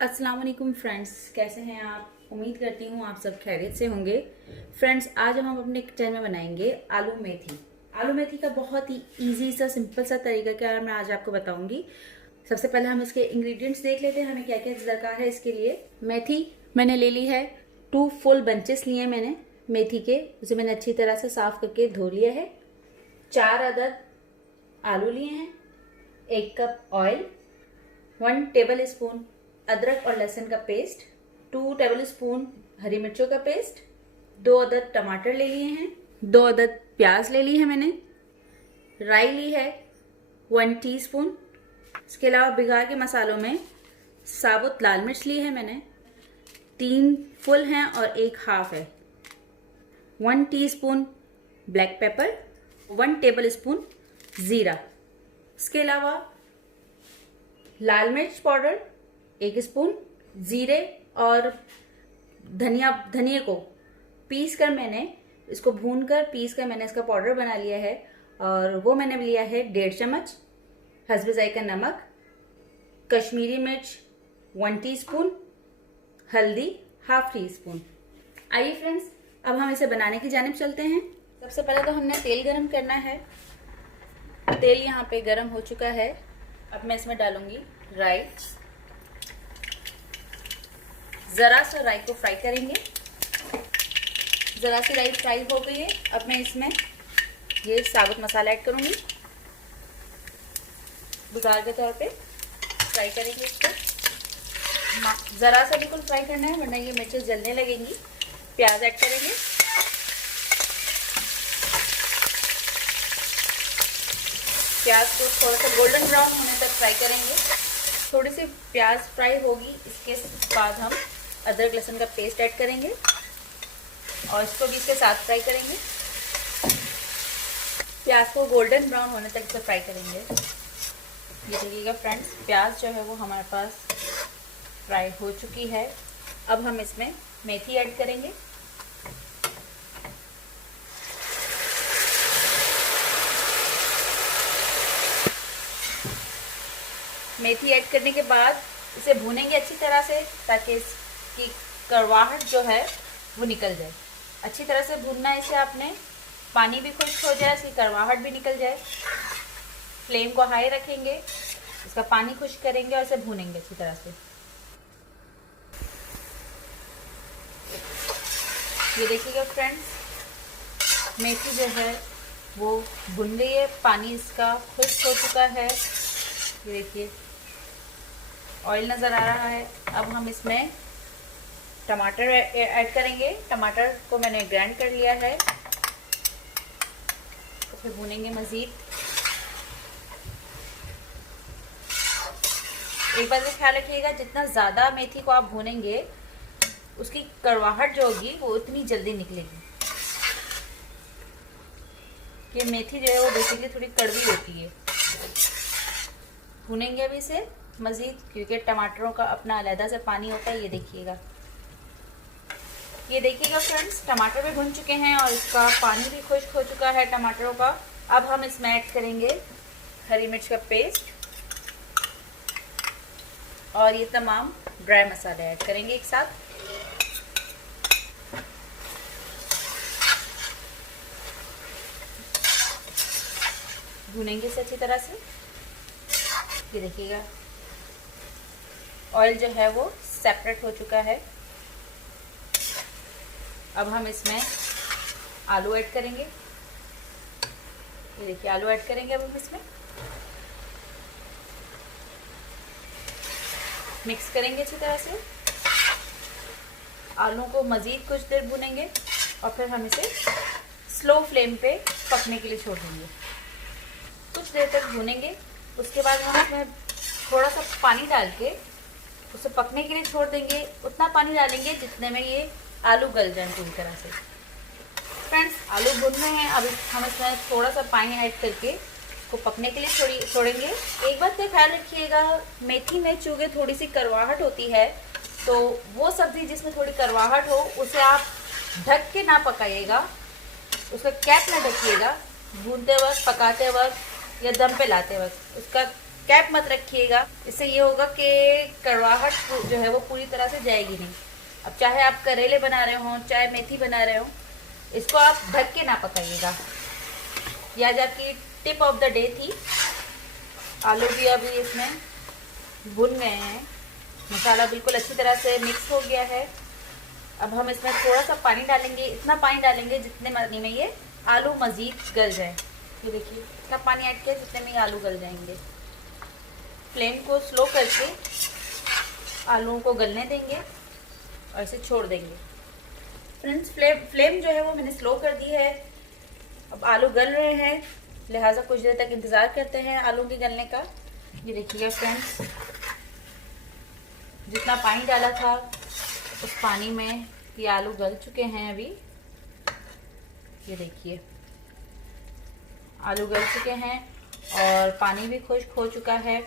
अस्सलाम वालेकुम फ्रेंड्स, कैसे हैं आप? उम्मीद करती हूँ आप सब खैरियत से होंगे। फ्रेंड्स, आज हम अपने किचन में बनाएंगे आलू मेथी। आलू मेथी का बहुत ही इजी सा सिंपल सा तरीका क्या मैं आज आपको बताऊंगी। सबसे पहले हम इसके इंग्रेडिएंट्स देख लेते हैं, हमें क्या क्या दरकार है इसके लिए। मेथी मैंने ले ली है, 2 फुल बंचेस लिए मैंने मेथी के, उसे मैंने अच्छी तरह से साफ करके धो लिया है। 4 अदद आलू लिए हैं, 1 कप ऑयल, 1 टेबल स्पून अदरक और लहसुन का पेस्ट, 2 टेबल स्पून हरी मिर्चों का पेस्ट, 2 अदद टमाटर ले लिए हैं, 2 अदद प्याज ले ली है मैंने, राई ली है 1 टीस्पून। इसके अलावा बिगाड़ के मसालों में साबुत लाल मिर्च ली है मैंने, 3 फुल हैं और 1 हाफ है, 1 teaspoon black pepper, 1 table spoon जीरा। इसके अलावा लाल मिर्च पाउडर 1 स्पून, जीरे और धनिया को पीस कर मैंने इसको भून कर पीस कर मैंने इसका पाउडर बना लिया है। और वो मैंने लिया है 1.5 चम्मच, हस्बे जायका नमक, कश्मीरी मिर्च 1 टीस्पून, हल्दी हाफ टी स्पून। आइए फ्रेंड्स, अब हम इसे बनाने की जानिब चलते हैं। सबसे पहले तो हमने तेल गरम करना है। तेल यहाँ पे गरम हो चुका है। अब मैं इसमें डालूंगी राई। जरा सा राई को फ्राई करेंगे। जरा सी राई फ्राई हो गई है। अब मैं इसमें ये साबुत मसाला ऐड करूंगी, बुगार के तौर पे फ्राई करेंगे इसको। जरा सा बिल्कुल फ्राई करना है वरना ये मिर्चें जलने लगेंगी। प्याज ऐड करेंगे। प्याज को थोड़ा सा गोल्डन ब्राउन होने तक फ्राई करेंगे। थोड़ी सी प्याज फ्राई होगी, इसके बाद हम अदरक लहसुन का पेस्ट ऐड करेंगे और इसको भी इसके साथ फ्राई करेंगे। प्याज को गोल्डन ब्राउन होने तक इसे फ्राई करेंगे। ये देखिएगा फ्रेंड्स, प्याज जो है वो हमारे पास फ्राई हो चुकी है। अब हम इसमें मेथी ऐड करेंगे। मेथी ऐड करने के बाद इसे भूनेंगे अच्छी तरह से ताकि इसकी कड़वाहट जो है वो निकल जाए। अच्छी तरह से भूनना है इसे आपने, पानी भी खुश्क हो जाए, इसकी कड़वाहट भी निकल जाए। फ्लेम को हाई रखेंगे, इसका पानी खुश्क करेंगे और इसे भूनेंगे अच्छी तरह से। ये देखिएगा फ्रेंड्स, मेथी जो है वो भुन गई है, पानी इसका खुश्क हो चुका है। ये देखिए ऑयल नज़र आ रहा है। अब हम इसमें टमाटर ऐड करेंगे। टमाटर को मैंने ग्राइंड कर लिया है, तो फिर भूनेंगे मज़ीद। एक बात का ख्याल रखिएगा, जितना ज़्यादा मेथी को आप भूनेंगे उसकी कड़वाहट जो होगी वो उतनी जल्दी निकलेगी। ये मेथी जो है वो बेसिकली थोड़ी कड़वी होती है। भूनेंगे अभी इसे मज़ीद, क्योंकि टमाटरों का अपना अलहदा से पानी होता है। ये देखिएगा फ्रेंड्स, टमाटर भी भुन चुके हैं और इसका पानी भी खुश्क हो चुका है टमाटरों का। अब हम इसमें ऐड करेंगे हरी मिर्च का पेस्ट और ये तमाम ड्राई मसाले ऐड करेंगे एक साथ। भुनेंगे इसे अच्छी तरह से। ये देखिएगा ऑयल जो है वो सेपरेट हो चुका है। अब हम इसमें आलू ऐड करेंगे। ये देखिए आलू ऐड करेंगे अब हम इसमें, मिक्स करेंगे अच्छी तरह से। आलू को मज़ीद कुछ देर भूनेंगे और फिर हम इसे स्लो फ्लेम पे पकने के लिए छोड़ देंगे। कुछ देर तक भूनेंगे, उसके बाद हम इसमें थोड़ा सा पानी डाल के उसे पकने के लिए छोड़ देंगे। उतना पानी डालेंगे जितने में ये आलू गल जाए पूरी तरह से। फ्रेंड्स, आलू भून रहे हैं, अब हम इसमें थोड़ा सा पानी ऐड करके इसको पकने के लिए छोड़ेंगे। एक बात का ख्याल रखिएगा, मेथी में चूँकि थोड़ी सी कड़वाहट होती है, तो वो सब्ज़ी जिसमें थोड़ी कड़वाहट हो उसे आप ढक के ना पकाइएगा, उसका कैप ना ढकिएगा। भूनते वक्त, पकाते वक्त या दम पे लाते वक्त उसका कैप मत रखिएगा, इससे ये होगा कि कड़वाहट जो है वो पूरी तरह से जाएगी नहीं। अब चाहे आप करेले बना रहे हो, चाहे मेथी बना रहे हो, इसको आप ढक के ना पकाइएगा। ये आज आपकी टिप ऑफ द डे थी। आलू भी अभी इसमें भुन गए हैं, मसाला बिल्कुल अच्छी तरह से मिक्स हो गया है। अब हम इसमें थोड़ा सा पानी डालेंगे, इतना पानी डालेंगे जितने पानी में ये आलू मज़ीद गल जाए। ये देखिए इतना पानी ऐड किया जितने में ये आलू गल जाएंगे। फ्लेम को स्लो करके आलूओं को गलने देंगे और इसे छोड़ देंगे। फ्रेंड्स फ्लेम जो है वो मैंने स्लो कर दी है। अब आलू गल रहे हैं, लिहाजा कुछ देर तक इंतज़ार करते हैं आलू के गलने का। ये देखिएगा फ्रेंड्स, जितना पानी डाला था उस पानी में ये आलू गल चुके हैं। अभी ये देखिए आलू गल चुके हैं और पानी भी खुश्क हो चुका है,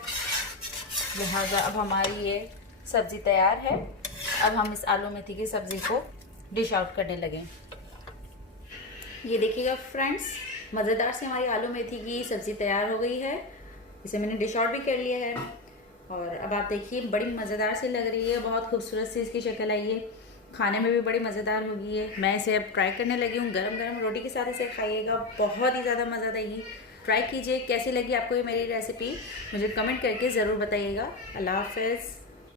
लिहाजा अब हमारी ये सब्ज़ी तैयार है। अब हम इस आलू मेथी की सब्ज़ी को डिश आउट करने लगे। ये देखिएगा फ्रेंड्स, मज़ेदार से हमारी आलू मेथी की सब्ज़ी तैयार हो गई है। इसे मैंने डिश आउट भी कर लिया है और अब आप देखिए बड़ी मज़ेदार सी लग रही है, बहुत खूबसूरत सी इसकी शक्ल आई है, खाने में भी बड़ी मज़ेदार होगी है। मैं इसे अब ट्राई करने लगी हूँ। गरम गरम रोटी के साथ इसे खाइएगा, बहुत ही ज़्यादा मज़ा देगी। ट्राई कीजिए। कैसी लगी आपको ये मेरी रेसिपी, मुझे कमेंट करके ज़रूर बताइएगा। अल्लाह हाफ़िज़।